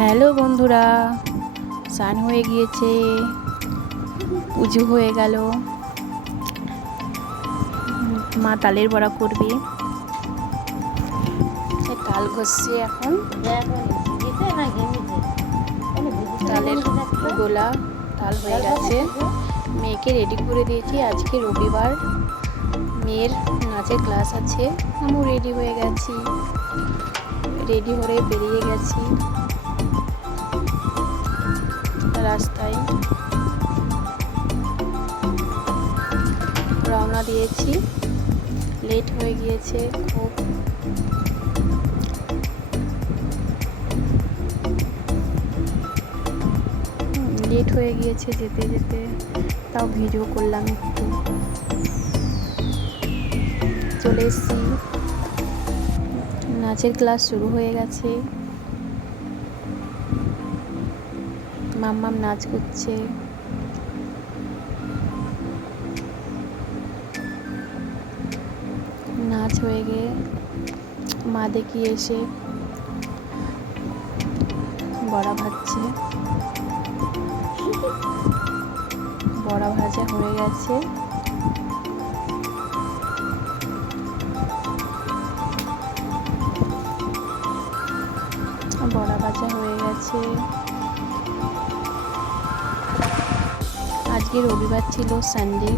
Hello বন্ধুরা, স্নান হয়ে গিয়েছে, পুজো হয়ে গেল। মা তালের বড়া করবে, তাল ঘষছে এখন। তালের গোলা তাল হয়ে গেছে। মেয়েকে রেডি করে দিয়েছি, আজকে রবিবার, মেয়ের নাচের ক্লাস আছে। আমিও রেডি হয়ে গেছি, রেডি হয়ে বেরিয়ে গেছি রাস্তায়, রওনা দিয়েছি। লেট হয়ে গিয়েছে খুব। লেট হয়ে গিয়েছে যেতে যেতে, তাও ভিডিও করলাম একটু। চলে এসেছি, নাচের ক্লাস শুরু হয়ে গেছে। মাম্মাম নাচ করছে। নাচ হয়ে গিয়ে মা দেখি এসে বড়া ভাজছে। বড়া ভাজা হয়ে গেছে। বড়া ভাজা হয়ে গেছে। আজকে রবিবার ছিল, সানডে।